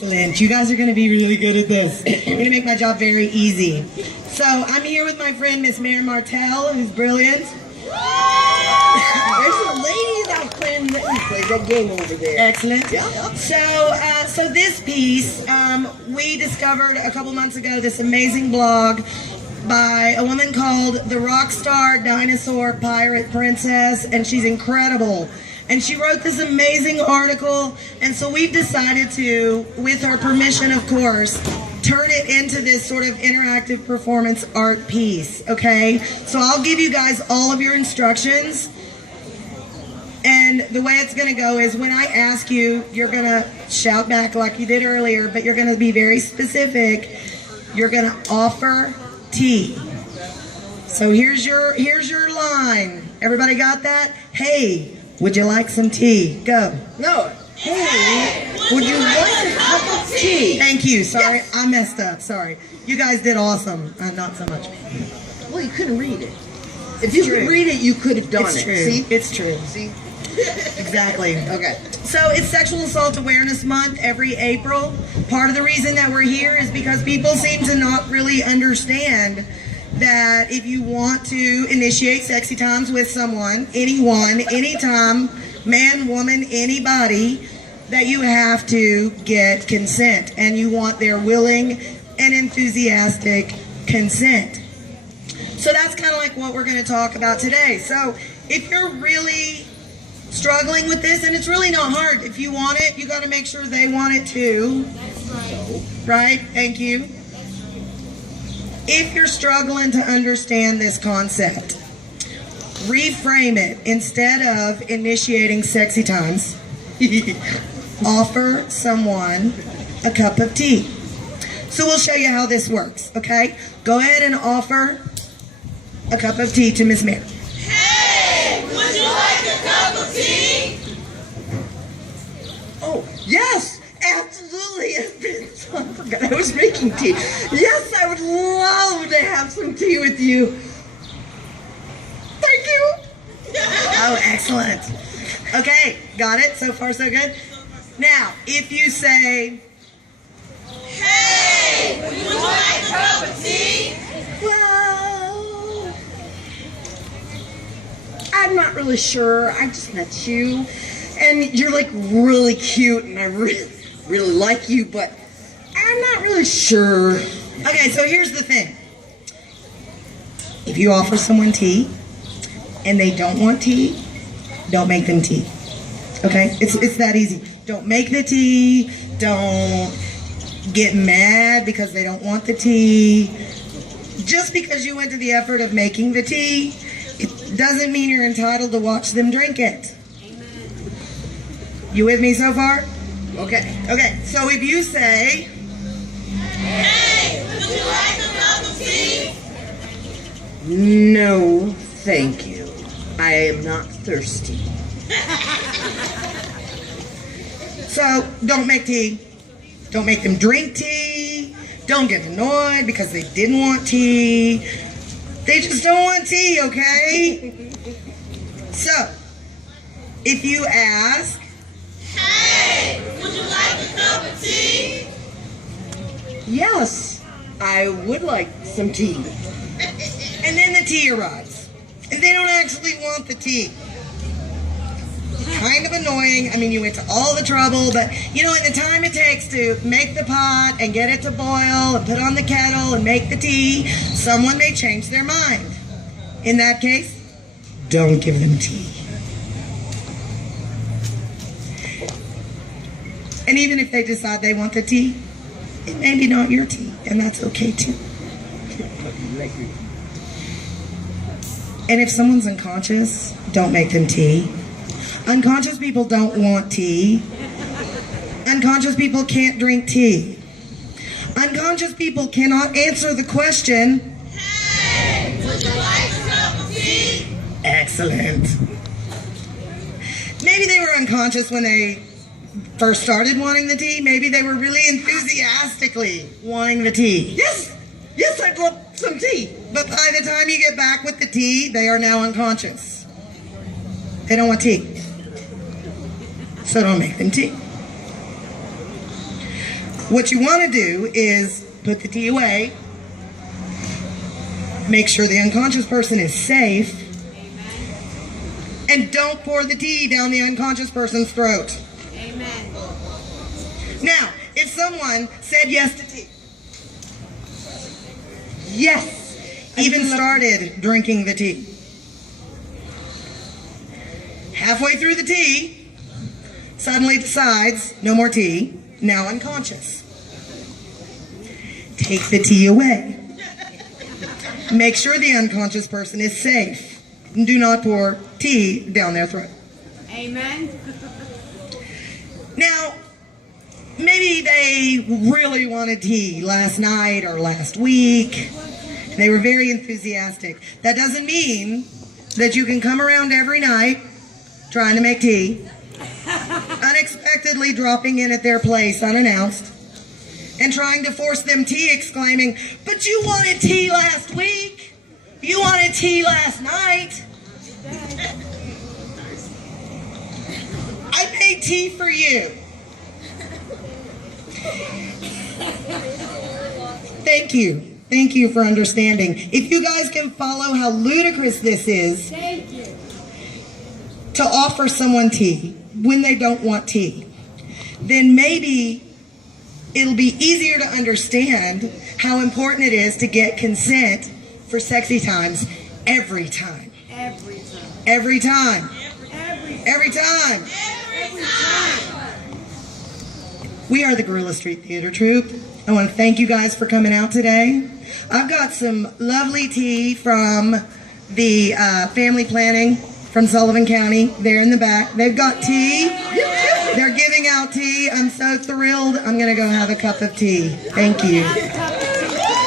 Excellent. You guys are going to be really good at this. You're going to make my job very easy. So I'm here with my friend Miss Mare Martell, who's brilliant. There's a lady that plays that game over there. Excellent. Yeah. So this piece, we discovered a couple months ago this amazing blog by a woman called the Rockstar Dinosaur Pirate Princess, and she's incredible. And she wrote this amazing article, and so we've decided to, with her permission of course, turn it into this sort of interactive performance art piece, okay? So I'll give you guys all of your instructions, and the way it's gonna go is when I ask you, you're gonna shout back like you did earlier, but you're gonna be very specific. You're gonna offer tea. So here's your line. Everybody got that? Hey, would you like some tea? Go. No. Hey, would you like a cup of tea? Thank you. Sorry, yes. I messed up. Sorry. You guys did awesome. Not so much. Well, you couldn't read it. If you could read it, you could have done it's it. True. See? It's true. See? Exactly. Okay. So it's Sexual Assault Awareness Month every April. Part of the reason that we're here is because people seem to not really understand that if you want to initiate sexy times with someone, anyone, anytime, man, woman, anybody, that you have to get consent, and you want their willing and enthusiastic consent. So that's kind of like what we're going to talk about today. So if you're really struggling with this, and it's really not hard, if you want it, you got to make sure they want it too. That's right. Right? Thank you. If you're struggling to understand this concept, reframe it. Instead of initiating sexy times, offer someone a cup of tea. So we'll show you how this works, okay? Go ahead and offer a cup of tea to Miss Mare. Hey, would you like a cup of tea? Oh, yes! Absolutely. I forgot I was making tea. Yes, I would love to have some tea with you. Thank you. Oh, excellent. Okay, got it? So far, so good? Now, if you say, hey, would you like a cup of tea? Well, I'm not really sure. I just met you, and you're like really cute, and I really like you, but I'm not really sure. okay, so here's the thing. If you offer someone tea and they don't want tea, don't make them tea. Okay? It's that easy. Don't make the tea. Don't get mad because they don't want the tea. Just because you went to the effort of making the tea, it doesn't mean you're entitled to watch them drink it. You with me so far? Okay. Okay, so if you say, hey, would you like a cup of tea? No, thank you. I am not thirsty. so don't make tea. Don't make them drink tea. Don't get annoyed because they didn't want tea. They just don't want tea, okay? So, if you ask, hey, would you like a cup of tea? Yes, I would like some tea. and then the tea arrives, and they don't actually want the tea. It's kind of annoying. I mean, you went to all the trouble, but you know, in the time it takes to make the pot and get it to boil and put on the kettle and make the tea, someone may change their mind. In that case, don't give them tea. And even if they decide they want the tea, it may be not your tea, and that's okay too. And if someone's unconscious, don't make them tea. Unconscious people don't want tea. Unconscious people can't drink tea. Unconscious people cannot answer the question, hey, would you like a cup of tea? Excellent. Maybe they were unconscious when they first started wanting the tea. Maybe they were really enthusiastically wanting the tea. Yes, I'd love some tea. But by the time you get back with the tea, they are now unconscious. They don't want tea. So don't make them tea. What you want to do is put the tea away, make sure the unconscious person is safe, and don't pour the tea down the unconscious person's throat. Amen. Now, if someone said yes to tea, yes, even started drinking the tea, halfway through the tea, suddenly decides no more tea, now unconscious. Take the tea away. Make sure the unconscious person is safe. And do not pour tea down their throat. Amen. Now, maybe they really wanted tea last night or last week. They were very enthusiastic. That doesn't mean that you can come around every night trying to make tea, unexpectedly dropping in at their place unannounced, and trying to force them tea, exclaiming, "But you wanted tea last week. You wanted tea last night. I made tea for you." Thank you. Thank you for understanding. If you guys can follow how ludicrous this is to offer someone tea when they don't want tea, then maybe it'll be easier to understand how important it is to get consent for sexy times every time. Every time. Every time. Every time. Every time. Every time. We are the Guerrilla Street Theater Troupe. I want to thank you guys for coming out today. I've got some lovely tea from the family planning from Sullivan County. They're in the back. They've got tea. They're giving out tea. I'm so thrilled. I'm going to go have a cup of tea. Thank you.